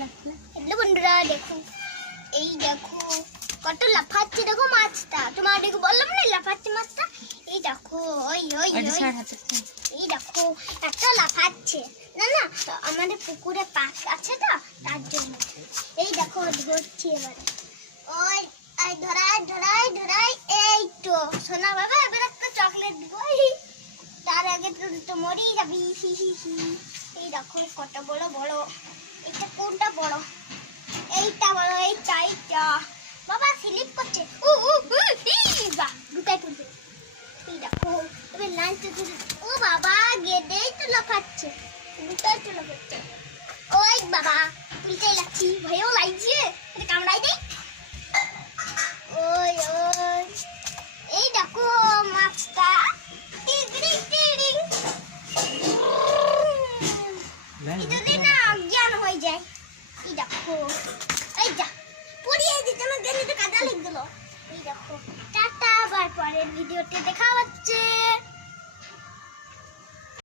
Hello বন্ধুরা, দেখো এই দেখো কত লাফাচ্ছে, দেখো মাছটা। তোমার দেখো বললাম না লাফাচ্ছে মাছটা। এই দেখো ওই ওই এই দেখো এত লাফাচ্ছে। না না, আমাদের পুকুরে পাক আছে তো, তার জন্য। এই দেখো ধরছি এবারে। ওই এই ধরাই ধরাই ধরাই, এই তো সোনা বাবা, এবার একটা চকলেট দিব। তার আগে তো মরি যাবি। এই দেখো কত বড় বড়। এটা কোনটা বড়? এইটা বড়, এইটা এইটা। বাবা স্লিপ করছে। ঢুকাই পড়বে। এই দেখো এবার লাইনটা ধরে। ও বাবা, গেদেই তো লাফাচ্ছে, ঢুকাই তো লাফাচ্ছে। ওই বাবা, উল্টাই লাগছি, ভয়ও লাগছে। এটা কামড়াই দেই। ওই ওই এই দেখো মাছটা। টিগড়ি টিড়িং। যদি না অজ্ঞান হয়ে যায়। এই দেখো, এই যা পড়িয়ে দিতে আমার গেলে তো কাদা লেগে গেল। এই দেখো টাটা, আবার পরের ভিডিওতে দেখা হচ্ছে।